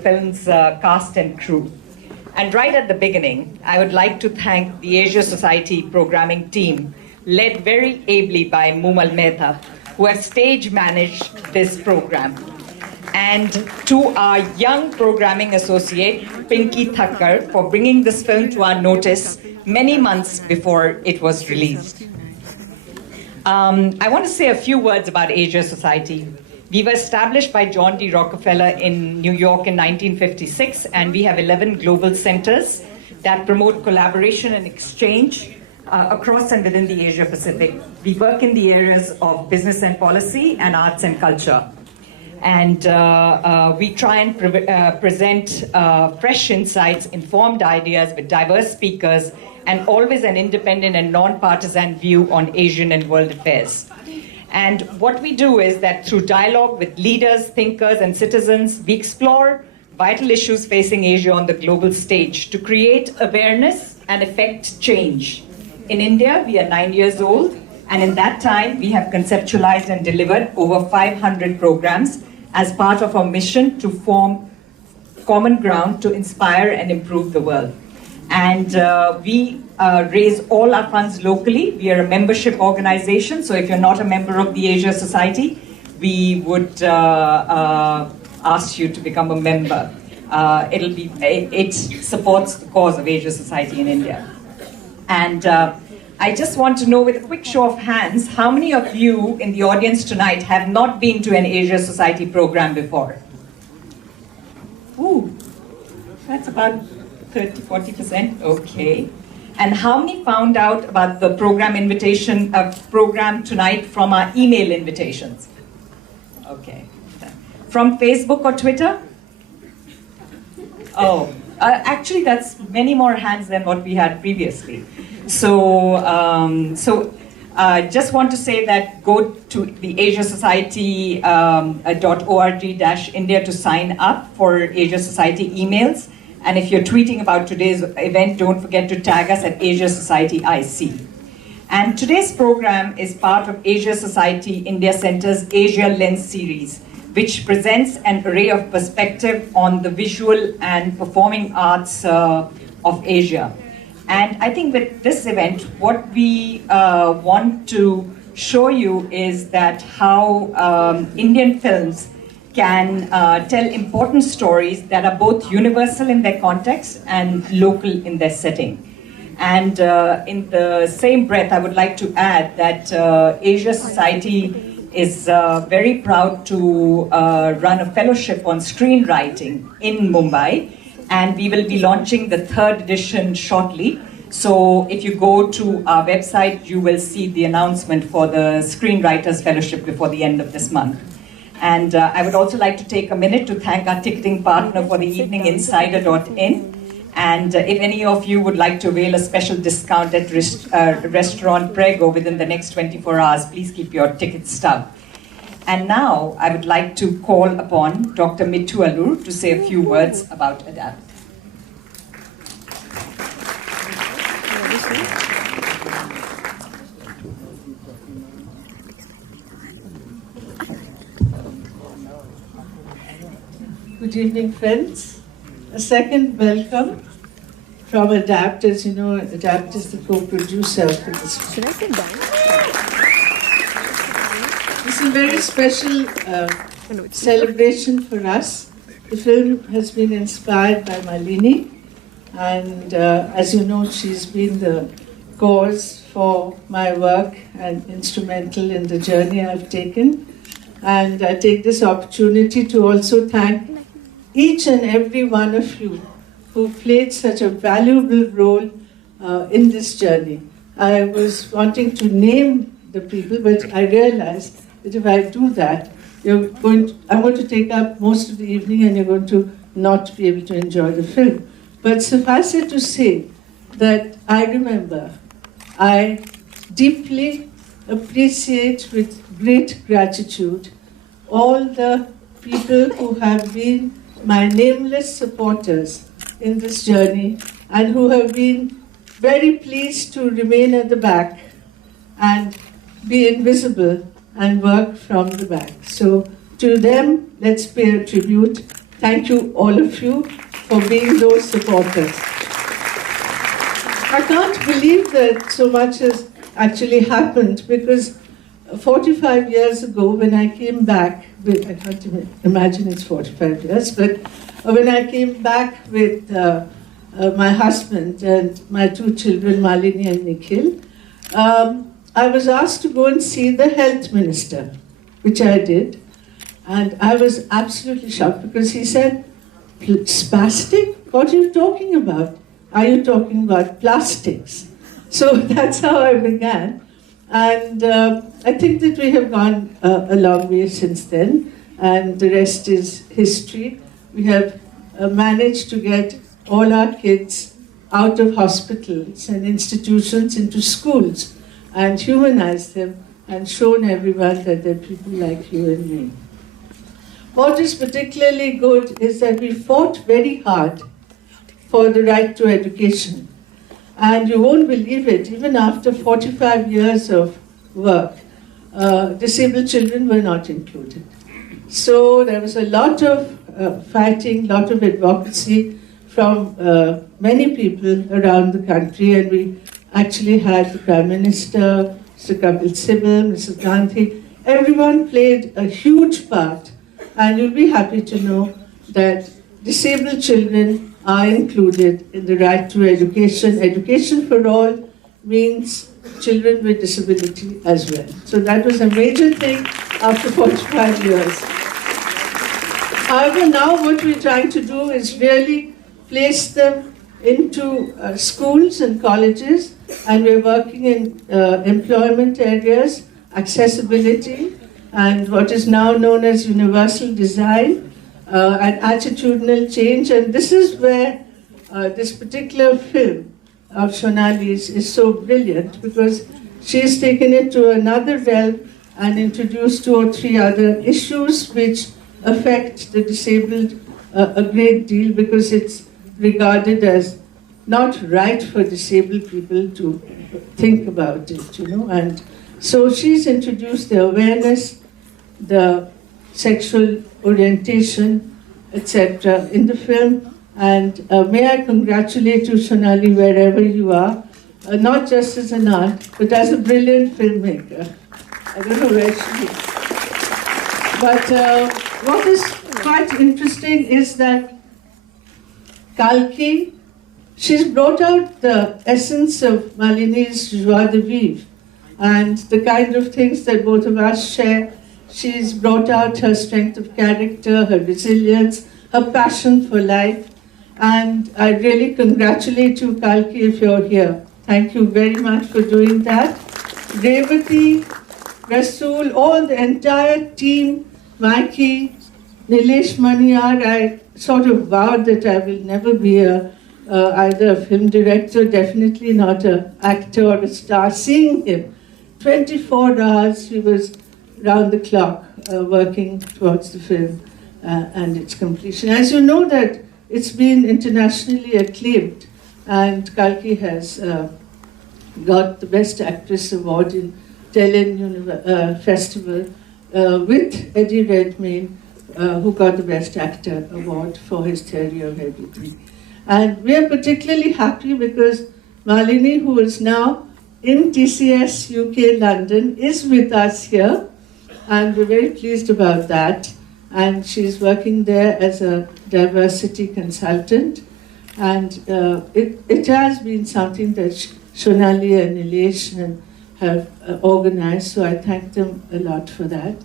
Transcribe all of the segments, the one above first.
film's cast and crew. And right at the beginning, I would like to thank the Asia Society programming team, led very ably by Mumal Mehta, who have stage managed this program. And to our young programming associate, Pinky Thakkar, for bringing this film to our notice many months before it was released. I want to say a few words about Asia Society. We were established by John D. Rockefeller in New York in 1956, and we have 11 global centers that promote collaboration and exchange across and within the Asia Pacific. We work in the areas of business and policy and arts and culture. And we try and present fresh insights, informed ideas with diverse speakers, and always an independent and non-partisan view on Asian and world affairs. And what we do is that through dialogue with leaders, thinkers, and citizens, we explore vital issues facing Asia on the global stage to create awareness and effect change. In India, we are 9 years old, and in that time, we have conceptualized and delivered over 500 programs as part of our mission to form common ground to inspire and improve the world. And we raise all our funds locally. We are a membership organization, so if you're not a member of the Asia Society, we would ask you to become a member. It supports the cause of Asia Society in India. And I just want to know, with a quick show of hands, how many of you in the audience tonight have not been to an Asia Society program before? Ooh, that's about 30-40%, okay. And how many found out about the program program tonight from our email invitations? Okay. From Facebook or Twitter? Oh, actually that's many more hands than what we had previously. So, just want to say that go to the asiasociety.org-India to sign up for Asia Society emails. And if you're tweeting about today's event, don't forget to tag us at Asia Society IC. And today's program is part of Asia Society India Center's Asia Lens series, which presents an array of perspective on the visual and performing arts of Asia. And I think with this event, what we want to show you is that how Indian films can tell important stories that are both universal in their context and local in their setting. And in the same breath, I would like to add that Asia Society is very proud to run a fellowship on screenwriting in Mumbai, and we will be launching the 3rd edition shortly. So if you go to our website, you will see the announcement for the Screenwriters Fellowship before the end of this month. And I would also like to take a minute to thank our ticketing partner for the evening, Insider.in. And if any of you would like to avail a special discount at Restaurant Prego within the next 24 hours, please keep your tickets stub. And now I would like to call upon Dr. Mithu Alur to say a few words about ADAPT. Good evening, friends. A second welcome from ADAPT. As you know, ADAPT is the co-producer for this film. Should I sit down? This is a very special celebration for us. The film has been inspired by Malini, and as you know, she's been the cause for my work and instrumental in the journey I've taken. And I take this opportunity to also thank each and every one of you who played such a valuable role in this journey. I was wanting to name the people, but I realized that if I do that, I'm going to take up most of the evening and you're going to not be able to enjoy the film. But suffice it to say that I remember, I deeply appreciate with great gratitude all the people who have been my nameless supporters in this journey and who have been very pleased to remain at the back and be invisible and work from the back. So to them, let's pay a tribute thank you, all of you, for being those supporters. I can't believe that so much has actually happened, because 45 years ago when I came back, I can't even imagine it's 45 years, but when I came back with my husband and my two children, Malini and Nikhil, I was asked to go and see the health minister, which I did. And I was absolutely shocked because he said, spastic? What are you talking about? Are you talking about plastics? So that's how I began. And I think that we have gone a long way since then, and the rest is history. We have managed to get all our kids out of hospitals and institutions into schools and humanized them and shown everyone that they're people like you and me. What is particularly good is that we fought very hard for the right to education. And you won't believe it, even after 45 years of work, disabled children were not included. So there was a lot of fighting, lot of advocacy from many people around the country, and we actually had the Prime Minister, Mr. Kapil Sibal, Mrs. Gandhi. Everyone played a huge part, and you'll be happy to know that disabled children are included in the right to education. Education for all means children with disability as well. So that was a major thing after 45 years. However, now what we're trying to do is really place them into schools and colleges, and we're working in employment areas, accessibility, and what is now known as universal design, and attitudinal change. And this is where this particular film of Shonali's is so brilliant, because she's taken it to another realm and introduced 2 or 3 other issues which affect the disabled a great deal, because it's regarded as not right for disabled people to think about it, you know. And so she's introduced the awareness, the sexual orientation, etc. in the film. And may I congratulate you, Shonali, wherever you are, not just as an aunt, but as a brilliant filmmaker. I don't know where she is. But what is quite interesting is that Kalki, she's brought out the essence of Malini's joie de vivre and the kind of things that both of us share. She's brought out her strength of character, her resilience, her passion for life. And I really congratulate you, Kalki, if you're here. Thank you very much for doing that. Revati, Rasool, all the entire team, Mikey, Nilesh, Maniar, I sort of vowed that I will never be either a film director, definitely not an actor or a star. Seeing him, 24 hours, he was round the clock working towards the film and its completion. As you know that it's been internationally acclaimed, and Kalki has got the Best Actress Award in Tallinn Festival with Eddie Redmayne, who got the Best Actor Award for his theory of everything. And we are particularly happy because Malini, who is now in TCS UK London, is with us here, and we're very pleased about that. And she's working there as a diversity consultant. And it has been something that Shonali and Nilesh have organized, so I thank them a lot for that.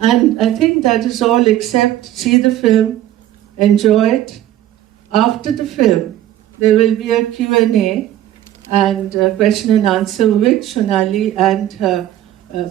And I think that is all, except see the film, enjoy it. After the film, there will be a Q&A and question and answer with Shonali and her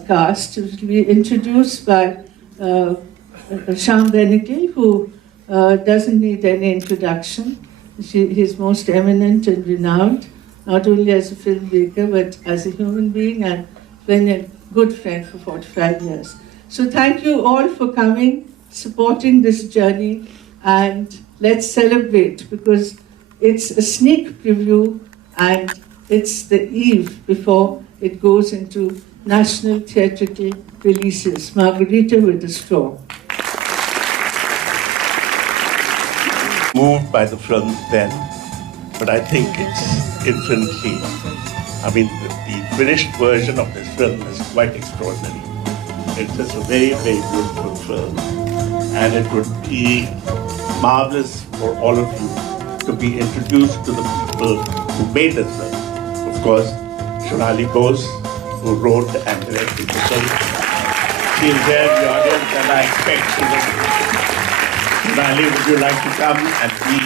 cast. It will be introduced by Shyam Benegil, who doesn't need any introduction. He's most eminent and renowned, not only as a filmmaker, but as a human being, and been a good friend for 45 years. So thank you all for coming, supporting this journey, and let's celebrate, because it's a sneak preview and it's the eve before it goes into national theatrical releases. Margarita With A Straw. moved by the film then, but I think it's infinitely. I mean, the finished version of this film is quite extraordinary. It's just a very, very beautiful film, and it would be marvelous for all of you to be introduced to the people who made this film. Of course, Shonali Bose, who wrote and directed the film. She is there in the audience, and I expect she will. Shonali, would you like to come and be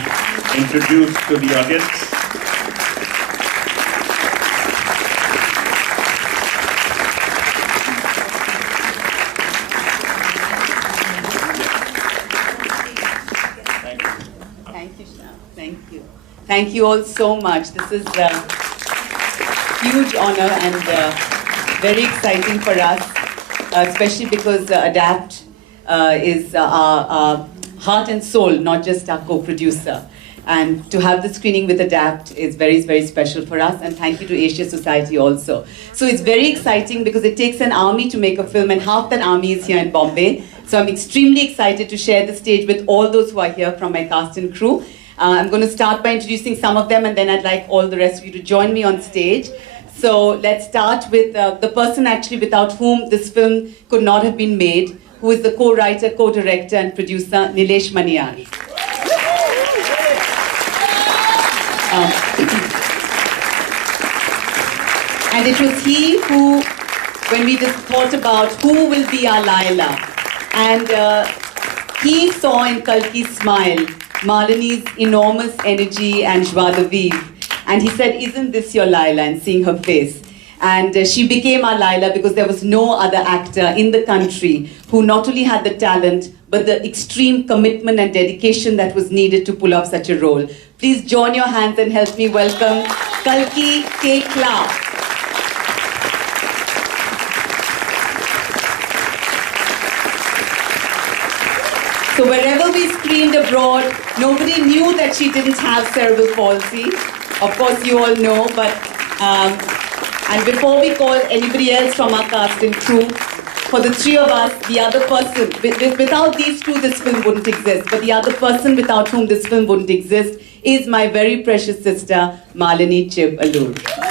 introduced to the audience? Thank you all so much. This is a huge honor and very exciting for us, especially because ADAPT is our heart and soul, not just our co-producer. And to have the screening with ADAPT is very, very special for us. And thank you to Asia Society also. So it's very exciting because it takes an army to make a film, and half that army is here in Bombay. So I'm extremely excited to share the stage with all those who are here from my cast and crew. I'm going to start by introducing some of them, and then I'd like all the rest of you to join me on stage. So let's start with the person actually without whom this film could not have been made, who is the co-writer, co-director and producer, Nilesh Maniar. And it was he who, when we just thought about who will be our Laila, and he saw in Kalki's smile Malini's enormous energy and joie de vivre. And he said, isn't this your Laila? And seeing her face. And she became our Laila because there was no other actor in the country who not only had the talent, but the extreme commitment and dedication that was needed to pull off such a role. Please join your hands and help me welcome Kalki Kochelin. So wherever we screened abroad, nobody knew that she didn't have cerebral palsy. Of course, you all know, but and before we call anybody else from our cast and crew, for the three of us, the other person, without these two, this film wouldn't exist. But the other person without whom this film wouldn't exist is my very precious sister, Margarita With A Straw.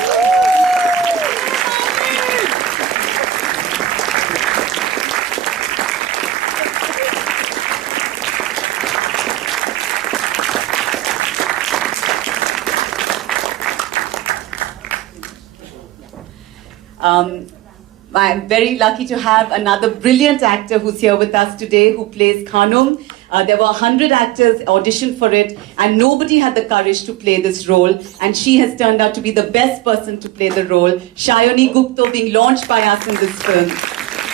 I'm very lucky to have another brilliant actor who's here with us today, who plays Khanum. There were 100 actors auditioned for it, and nobody had the courage to play this role. And she has turned out to be the best person to play the role. Shayoni Gupta being launched by us in this film,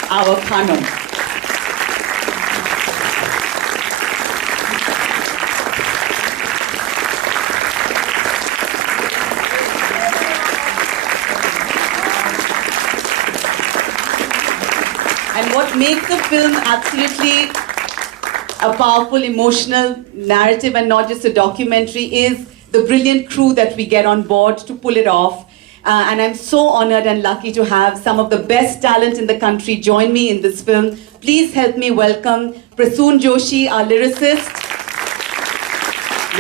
our Khanum. What makes the film absolutely a powerful, emotional narrative and not just a documentary is the brilliant crew that we get on board to pull it off. And I'm so honored and lucky to have some of the best talent in the country join me in this film. Please help me welcome Prasoon Joshi, our lyricist,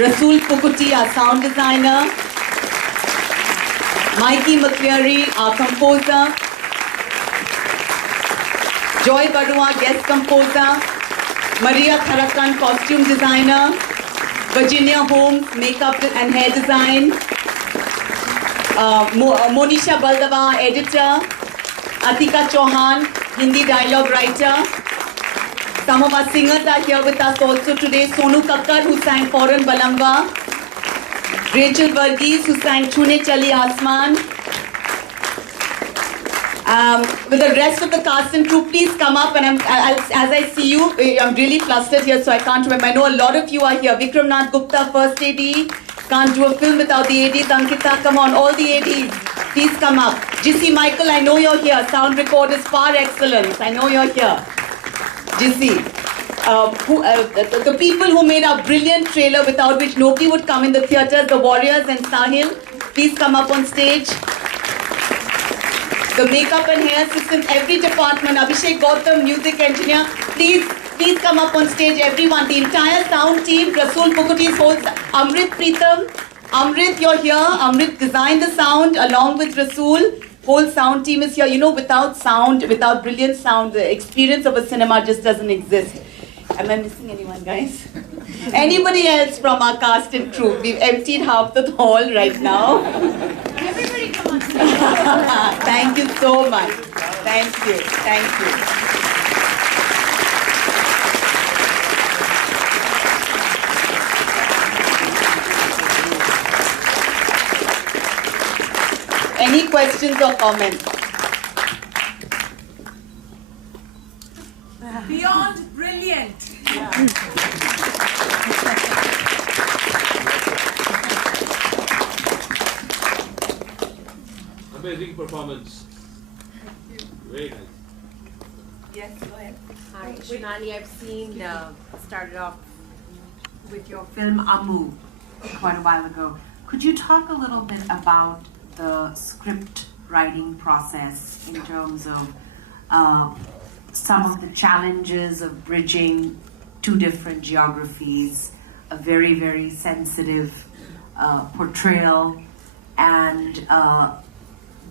Rasool Pukuti, our sound designer, Mikey McCleary, our composer, Joy Badua, guest composer, Maria Tharakan, costume designer, Virginia Holmes, makeup and hair design, Monisha Baldava, editor, Atika Chauhan, Hindi dialogue writer. Some of our singers are here with us also today. Sonu Kakkar, who sang Foreign Balamba, Rachel Varghese, who sang Chune Chali Asman. With the rest of the cast and crew, please come up. And as I see you, I'm really flustered here, so I can't remember. I know a lot of you are here. Vikramnath Gupta, first AD. Can't do a film without the ADs. Ankita, come on, all the ADs. Please come up. Jissy Michael, I know you're here. Sound recorders par excellence. I know you're here. Jissy. The people who made our brilliant trailer without which nobody would come in the theatres, the Warriors and Sahil. Please come up on stage. The makeup and hair assistant, every department, Abhishek Gautam, music engineer, please Please come up on stage, everyone. The entire sound team, Rasool Pukuti's whole, Amrit Preetham. Amrit, you're here. Amrit designed the sound along with Rasool. Whole sound team is here. You know, without sound, without brilliant sound, the experience of a cinema just doesn't exist. Am I missing anyone, guys? Anybody else from our cast and crew? We've emptied half the hall right now. Everybody come on stage. Thank you so much. Thank you. Thank you. Any questions or comments? Beyond brilliant. Amazing performance. Very nice. Yes, go ahead. Hi, Shonali. I've seen, started off with your film Amu quite a while ago. Could you talk a little bit about the script writing process in terms of some of the challenges of bridging two different geographies, a very, very sensitive portrayal, and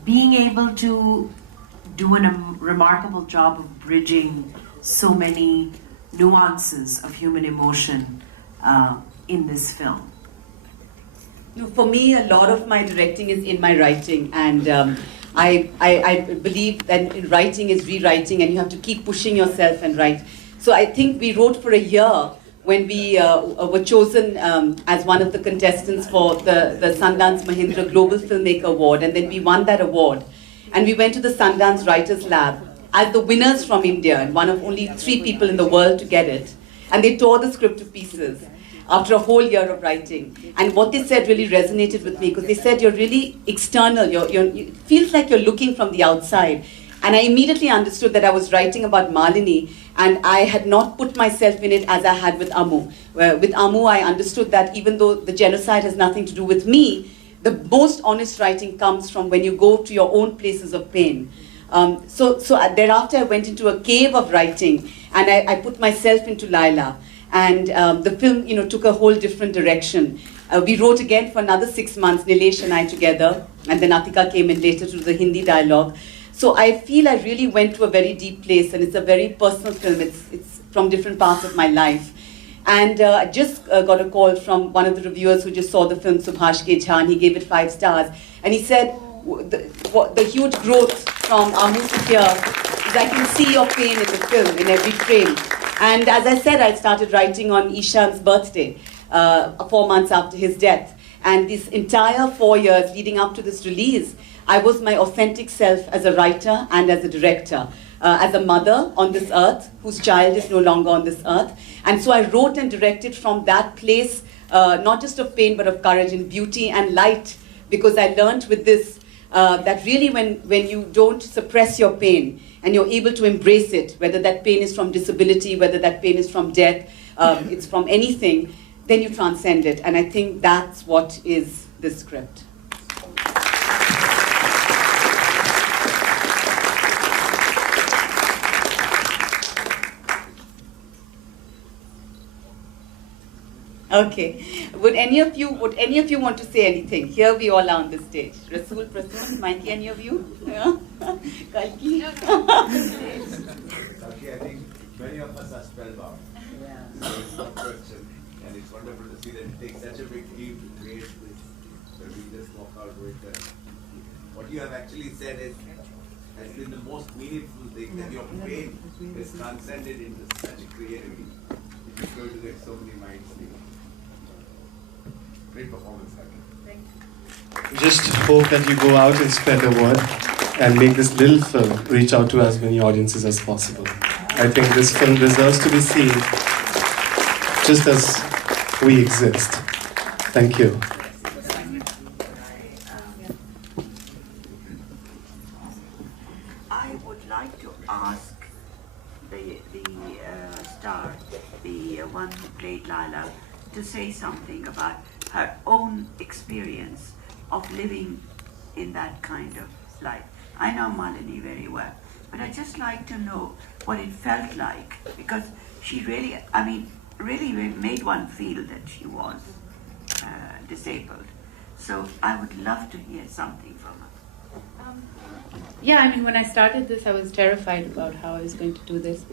being able to do a remarkable job of bridging so many nuances of human emotion in this film? No, for me, a lot of my directing is in my writing, and I believe that in writing is rewriting, and you have to keep pushing yourself and write. So I think we wrote for a year when we were chosen as one of the contestants for the Sundance Mahindra Global Filmmaker Award, and then we won that award. And we went to the Sundance Writers Lab as the winners from India, and one of only 3 people in the world to get it. And they tore the script to pieces after a whole year of writing. And what they said really resonated with me, because they said you're really external, it feels like you're looking from the outside. And I immediately understood that I was writing about Malini, and I had not put myself in it as I had with Amu. With Amu, I understood that even though the genocide has nothing to do with me, the most honest writing comes from when you go to your own places of pain. So thereafter I went into a cave of writing, and I put myself into Laila. And the film, took a whole different direction. We wrote again for another 6 months, Nilesh and I together, and then Atika came in later to do the Hindi dialogue. So I feel I really went to a very deep place, and it's a very personal film. It's from different parts of my life. And I just got a call from one of the reviewers who just saw the film, Subhash K. Jha, and he gave it 5 stars. And he said, the huge growth from Amu to here is I can see your pain in the film, in every frame. And as I said, I started writing on Ishan's birthday, 4 months after his death. And this entire 4 years leading up to this release, I was my authentic self as a writer and as a director, as a mother on this earth, whose child is no longer on this earth. And so I wrote and directed from that place, not just of pain, but of courage and beauty and light, because I learned with this that really when you don't suppress your pain and you're able to embrace it, whether that pain is from disability, whether that pain is from death, it's from anything, then you transcend it. And I think that's what is this script. Okay. Would any of you want to say anything? Here we all are on the stage. Rasool, Prasool, Mikey, any of you? Yeah? Kalki? Kalki, I think many of us are spellbound. Yeah. So it's no question. And it's wonderful to see that it takes such a big team to create this. That we just walk out with what you have actually said has been the most meaningful thing, that your pain is transcended into such a creativity. It is going to get so many minds thinking. Great performance, Kalki. Thank you. Just hope that you go out and spread the word and make this little film reach out to as many audiences as possible. I think this film deserves to be seen just as we exist. Thank you. I would like to ask the star, the one who played Laila, to say something about her own experience of living in that kind of life. I know Malini very well, but I'd just like to know what it felt like, because she really, really made one feel that she was disabled. So I would love to hear something from her. Yeah, when I started this, I was terrified about how I was going to do this.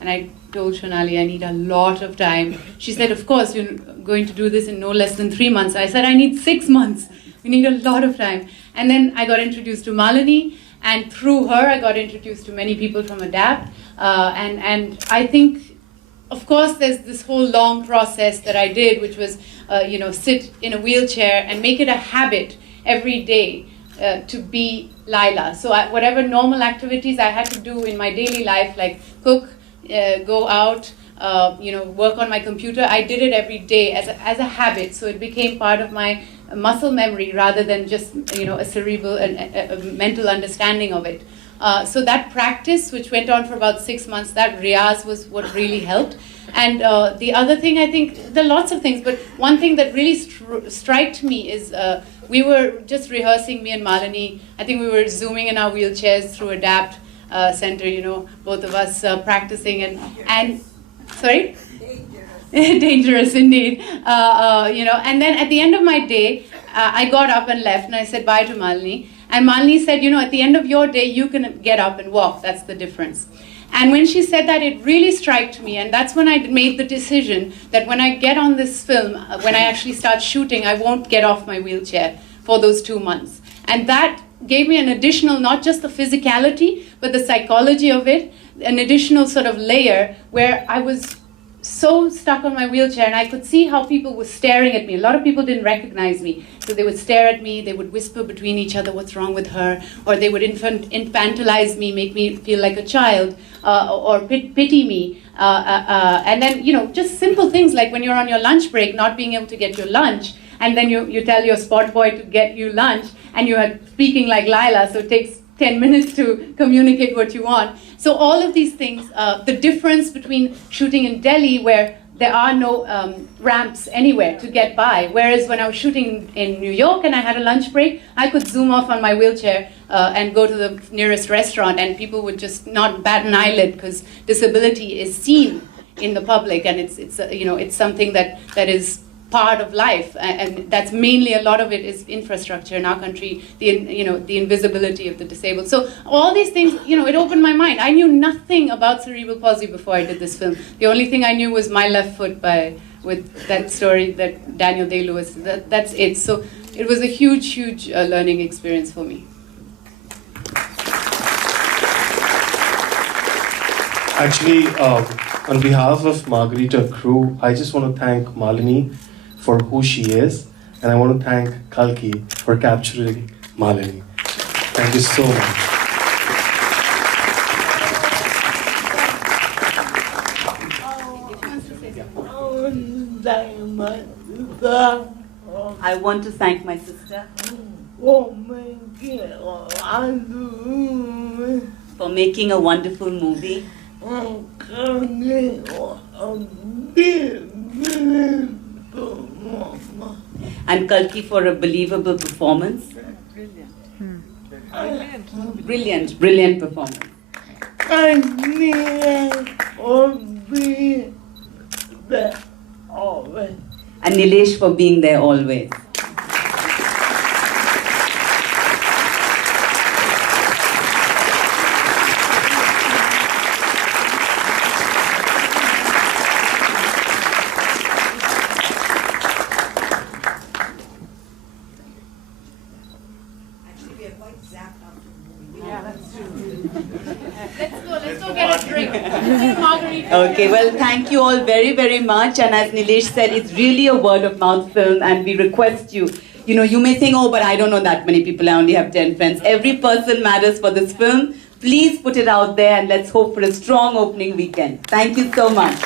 And I told Shonali, I need a lot of time. She said, of course, you're going to do this in no less than 3 months. I said, I need 6 months. We need a lot of time. And then I got introduced to Malini, and through her, I got introduced to many people from ADAPT. And I think, of course, there's this whole long process that I did, which was, sit in a wheelchair and make it a habit every day to be Laila. So whatever normal activities I had to do in my daily life, like cook, go out, work on my computer, I did it every day as a habit. So it became part of my muscle memory rather than just a cerebral and a mental understanding of it. So that practice, which went on for about 6 months, that riyaz was what really helped. And the other thing, I think, there are lots of things, but one thing that really struck me is we were just rehearsing, me and Malini. I think we were zooming in our wheelchairs through ADAPT Center, both of us practicing and sorry? Dangerous indeed. And then at the end of my day, I got up and left, and I said bye to Malini. And Malini said, at the end of your day, you can get up and walk. That's the difference. And when she said that, it really struck me. And that's when I made the decision that when I get on this film, when I actually start shooting, I won't get off my wheelchair for those 2 months. And that gave me an additional, not just the physicality, but the psychology of it, an additional sort of layer where I was so stuck on my wheelchair, and I could see how people were staring at me. A lot of people didn't recognize me. So they would stare at me, they would whisper between each other, what's wrong with her? Or they would infantilize me, make me feel like a child, or pity me. And then, just simple things like when you're on your lunch break, not being able to get your lunch, and then you tell your spot boy to get you lunch, and you are speaking like Laila, so it takes 10 minutes to communicate what you want. So all of these things, the difference between shooting in Delhi, where there are no ramps anywhere to get by, whereas when I was shooting in New York and I had a lunch break, I could zoom off on my wheelchair and go to the nearest restaurant, and people would just not bat an eyelid because disability is seen in the public, and it's something that is part of life, and that's mainly, a lot of it is infrastructure in our country, the invisibility of the disabled. So all these things, it opened my mind. I knew nothing about cerebral palsy before I did this film. The only thing I knew was My Left Foot with that story that Daniel Day-Lewis, that's it. So it was a huge, huge learning experience for me. Actually, on behalf of Margarita crew, I just want to thank Malini for who she is, and I want to thank Kalki for capturing Malini. Thank you so much. I want to thank my sister for making a wonderful movie. And Kalki for a believable performance. Brilliant performance. And Nilesh for being there always. Okay, well, thank you all very, very much. And as Nilesh said, it's really a word-of-mouth film, and we request you, you may think, oh, but I don't know that many people, I only have 10 friends. Every person matters for this film. Please put it out there, and let's hope for a strong opening weekend. Thank you so much.